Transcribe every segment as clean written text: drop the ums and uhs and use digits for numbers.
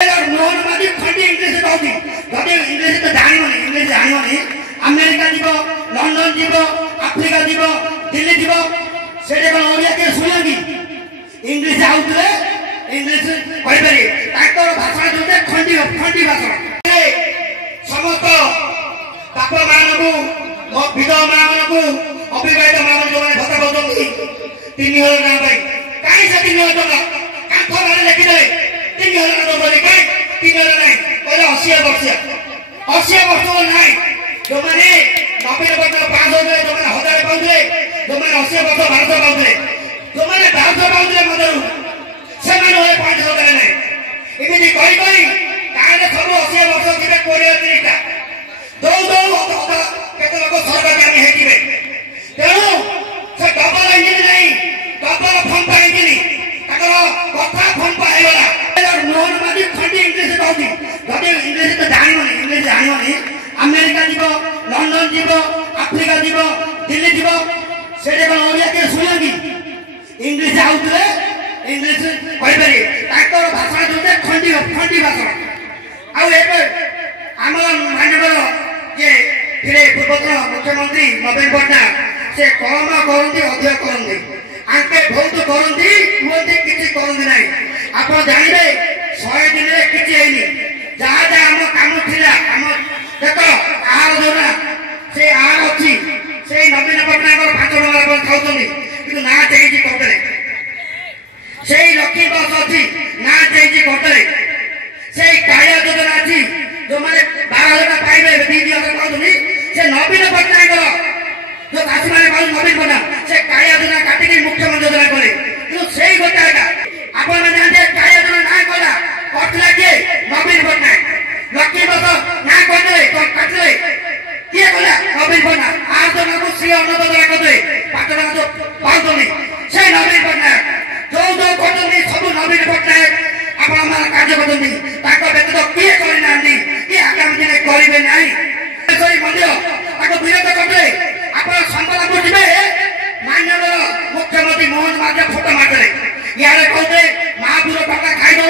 मोहन माझी खंडी इंग्लिश कहती जब इंग्लिश तो जानवनी इंग्लिश जानवनी अमेरिका जीव लंडन जीव आफ्रिका जीव दिल्ली जीव से ओडिया के शुणी इंग्लिश आउे इंग्लिश कहीपरि भाषा जो खंडी खंडी भाषा समस्त बाप मानू विधवा मानू अविवाहित मान जो भत्ता पाँच 3000 टका कहीं से 3000 टका कांथ मारे लिखिदे 3000 टका कहीं 3000 ना पहले 80 वर्ष ना जो मैंने 90 वर्ष 500 जो मैंने 1000 पाते जो मैंने 80 वर्ष 1200 पाते जो मैंने 1200 पाते मधुर से 500 ना एमती कही कही गाँव सब 80 वर्ष थे 20 30टा दौ केत लोक सरकारी होते तेणु से डबल इंजिन नहीं डबल फंपा इंजिन कथा फंपा मोहन माझी खंडी इंग्लिश कहती जब इंग्लिश तो जानवनी इंग्लिश जानवनी अमेरिका जीव लंडन जीव आफ्रिका जीव दिल्ली जीव से ओडिया के शुणी इंग्लिश आउे इंग्लिश कहीपरि भाषा जो खंडी खंडी भाषा आम मानव ये थे पूर्वतन मुख्यमंत्री नवीन पट्टनायक से कम करती अधिक करती आंके बहुत करती कहते किसी करती ना आप जानवे 100 दिन किसी जहाँ जहाँ आम कम था आम देख आहार योजना से आहार अच्छी से नवीन पट्टनायक 5 टका खाऊँ कि ना चाहिए करते से लक्ष्मी बस अच्छी ना चाहिए करते से कालिया योजना अच्छी जो मैंने 12,000 पाइबे 2,000 कहते से नवीन पट्टनायक जो चाषी मैंने पाँच नवीन पट्टनायक से कालिया योजना काटिक मुख्यमंत्री योजना करे कि से गोटे आप जानते कालिया योजना ना कला करला किए नवीन पट्टनायक लक्ष्मी बस ना करदे काटिले किए कला नवीन पट्टनायक आर जना को श्री अन्न योजना करदे 5 टका जो पाँच से नवीन पट्टनायक जो करते सब नवीन पट्टनायक आप कार्य करते व्यतीत किए करना कि आगामी दिन करेंगे ना विरोध करते आप संबलपुर जी मानव मुख्यमंत्री मोहन माझी फोटो मारते इे कहते महापुर टका खाई दौ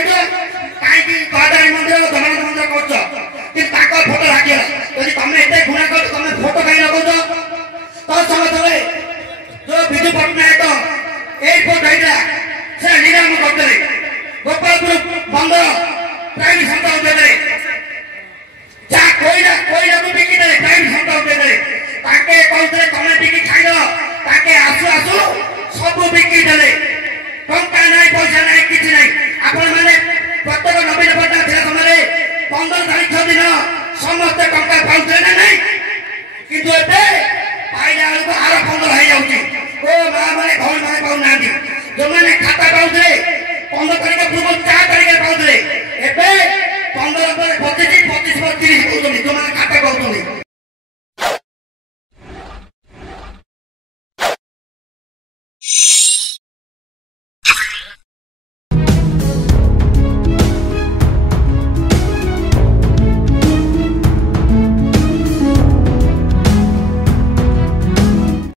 कहीं गदारी मंदिर जगन्नाथ मंदिर कर फोटो राखिए यदि तुम एत गुणा कर तुम फोटो कहीं लगे तो समय जो विजु पट्टनायक एयरपोर्ट होता से निराम करते गोपालपुर बंदर प्राइवेट सेंटर देते जहाँ कोईला को बिकिदे प्राइवेट सेंटर देते कहते तुम बिकी खाइद ताके आसु आसु सब बिकिदे टंका ना पैसा ना कि आपण मैंने प्रत्येक नवीन पट्टनायक थे समय 15 तारीख दिन समस्ते टंका पाते ना नहीं किंतु पाइला बेलू आर 15 हो जाऊँगी ओ माँ मैंने भौणी मैंने पाऊना जो मैंने खाता पाते